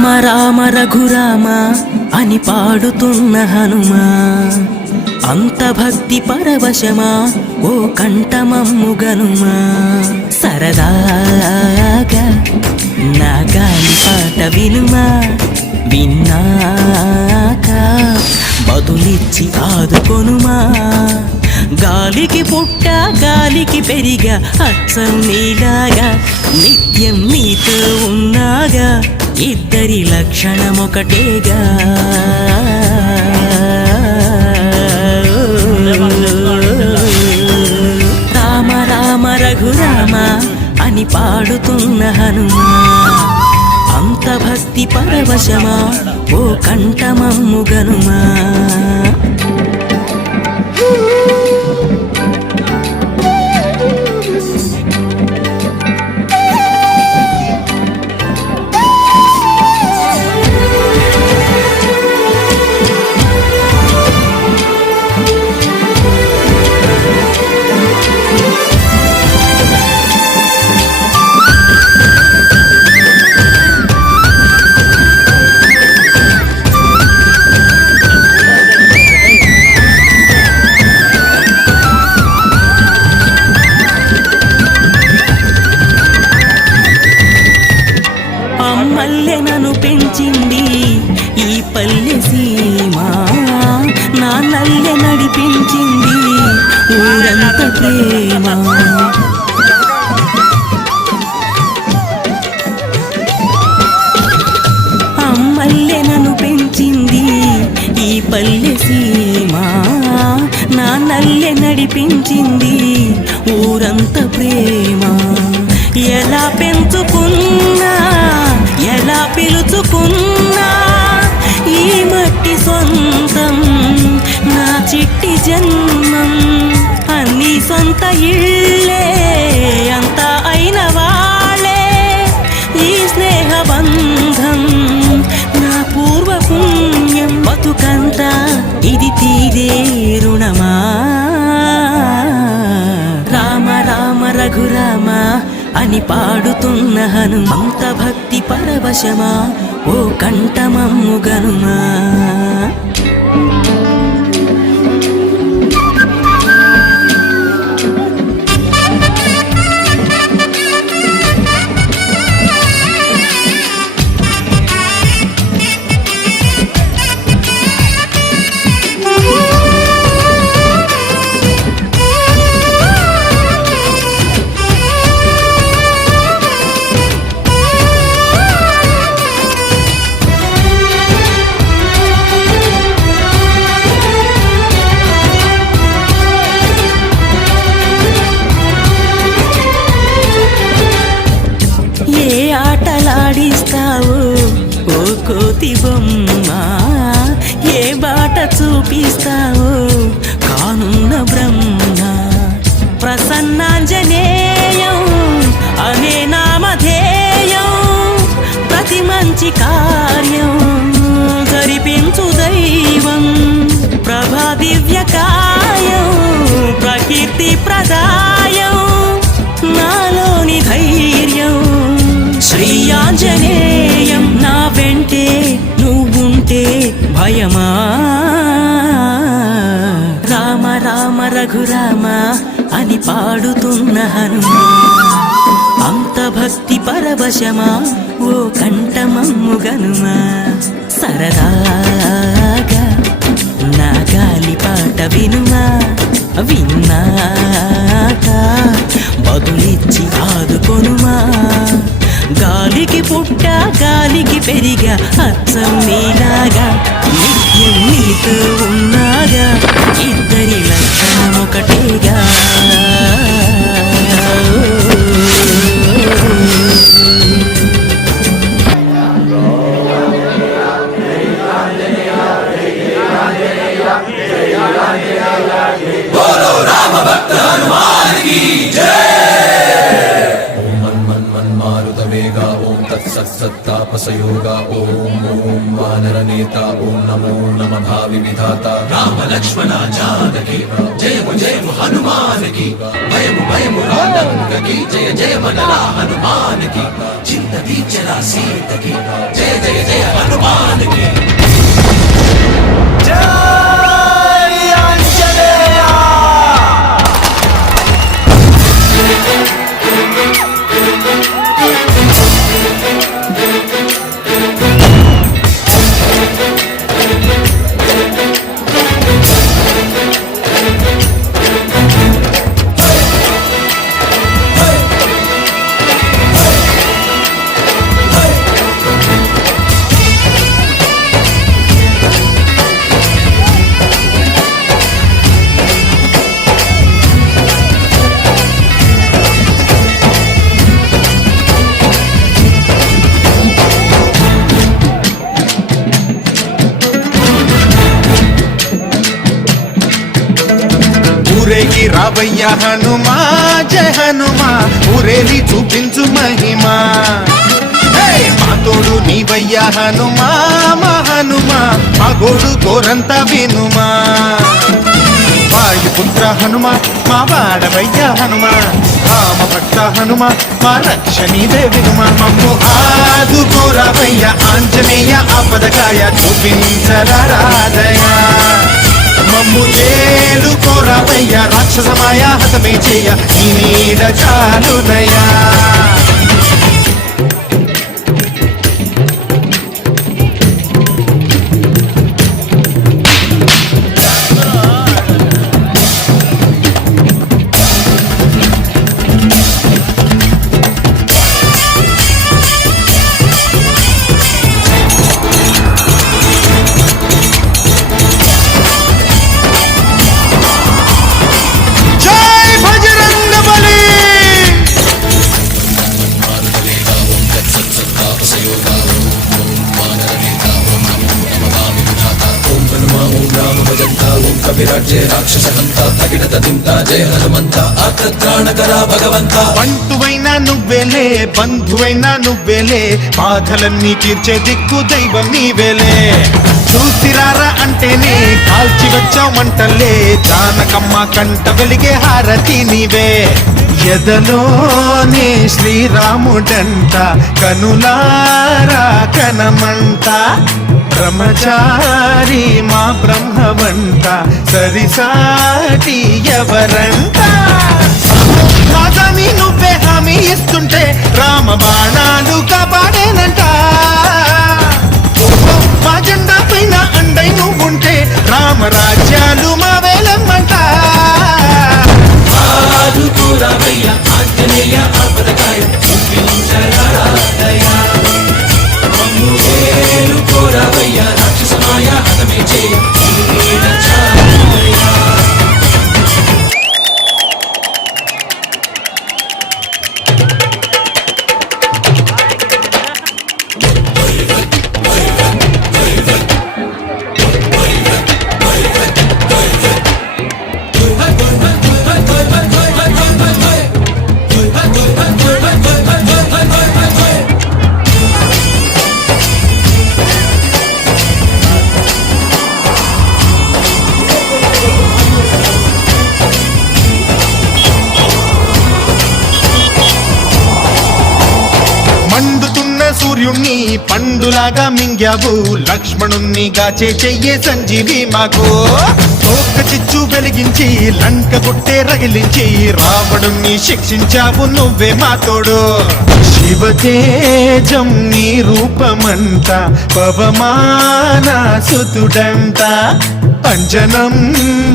రామ రామ రఘురామ అని పాడుతున్న హనుమా, అంత భక్తి పరవశమా ఓ కంఠమమ్ము గనుమా. సరదాగా నా గాలి పాట వినుమా, విన్నాక బదులిచ్చి ఆదుకొనుమా. గాలికి పుట్ట గాలికి పెరిగా అచ్చం నీలాగా, నిత్యం నీతో ఉన్నాగా, ఇద్దరి లక్షణం ఒకటేగా. రామ రామ రఘురామ అని పాడుతున్న హనుమా, అంత భక్తి పరవశమా ఓ కంఠమమ్ము గనుమా. అమ్మల్లె నన్ను పెంచింది ఈ పల్లె సీమ, నాన్నల్లె నడిపించింది ఊరంత ప్రేమ. అమ్మల్లె నన్ను పెంచింది ఈ పల్లె సీమ, నాన్నల్లె నడిపించింది ఊరంత ప్రేమ. ఎలా పెంచుకున్నా ఎలా పిలుచుకున్నా ఈ మట్టి సొంతం నా చిట్టి జన్మం. అన్ని సొంత ఇళ్ళే అంత అయిన వాళ్ళే ఈ స్నేహ బంధం నా పూర్వ పుణ్యం. బతుకంతా ఇది తీరే రుణమా. రామ రామ రఘురామ అని పాడుతున్న హనుమంత భక్తి పరవశమా ఓ కంఠమమ్ము గనుమా. ఏ ఆటలాడిస్తావు ఓ కోతి బొమ్మ, ఏ బాట చూపిస్తావు కానున్న బ్రహ్మ. ప్రసన్నాంజనేయం అనే నామధేయం ప్రతి మంచి కార్యం జరిపించు దైవం. ప్రభా దివ్యకాయం ప్రకీర్తి ప్రదాయం నాలోని ధైర్యం. శ్రీ ఆంజనేయం నా వెంటే నువ్వుంటే భయమా. రామ రామ రఘురామ అని పాడుతున్న హనుమా, అంత భక్తి పరవశమా ఓ కంఠమమ్ము గనుమా. సరదాగా నా గాలి పాట వినుమా, విన్నాక బదులిచ్చి ఆదుకొనుమా. గాలికి పుట్ట గాలికి పెరిగా అచ్చం నీలాగా, నిత్యం నీతో ఉన్నాగా, ఇద్దరి లక్షణం ఒకటేగా. बोलो राम भक्त हनुमान की जय। ओम मन मन मन मारुत वेगा, ओम तत्सत्तापसयोगा, ओम ओम वानर नेता, ओम नमो नमः भावि विधाता. राम लक्ष्मण जानकी जय हनुमान की, भयमु भयमु रानंग की जय जय मनला हनुमान की. चिंतती चला सीत की जय जय जय రావయ్య హనుమా జయ హనుమా ఊరేలి చూపించు మహిమా మా తోడు నీవయ్య హనుమా మా హనుమా మా గోడు గోరంత వినుమా వాయుపుత్ర హనుమ మా వాడవయ్య హనుమ రామ భక్త హనుమ మా రక్ష నీవే వినుమ మమ్ము ఆదుకోరావయ్య ఆంజనేయ ఆపదకాయ చూపించరాదయ మమ్ము చేలుకోరావయ్య రాక్షసమాయ హతమే చేయ ఈ నీడ చాలునయా కవిరాజ్యే రాక్షసహంత తగినత దింత జయ హనుమంత ఆత్రాణకరా భగవంత బంటువైనా నువ్వేలే బంధువైనా నువ్వేలే బాధలన్నీ తీర్చే దిక్కు దైవం నీవేలే చూసిరారా అంటేనే కాల్చి వచ్చావు మంటలే జానకమ్మ కంట వెలిగే హారతి నీవే ఎదలోనే శ్రీరాముడంట కనులారా కనమంట బ్రహ్మచారి మా బ్రహ్మవంట సరిసాటి ఎవరంట రాజాని నువ్వే హామీ ఇస్తుంటే రామ బాణాలు కాపాడేనంట మా జెండా పైన అండై నువ్వుంటే రామరాజ్యాలు మా వేలమ్మంట ఆంజనేయ ఆపదకాయ చూపించరాదయ మమ్ము వేలుకోరావయ్య రాక్షసమాయ హతమే చేయ ఈ నీడ చాలునయా మండుతున్న సూర్యుణ్ణి పండులాగా మింగావు లక్ష్మణుణ్ణి గాచే చెయ్యే సంజీవి మాకు తోక చిచ్చు వెలిగించి లంక గుట్టే రగిలించి రావణుణ్ణి శిక్షించావు నువ్వే మా తోడు శివతేజం నీ రూపమంట పవమాన సుతుడంట అంజనం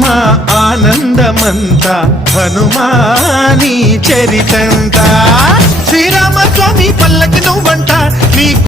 మా ఆనందమంత హనుమాని చరితంట శ్రీరామస్వామి పల్లకి నువ్వంట నీ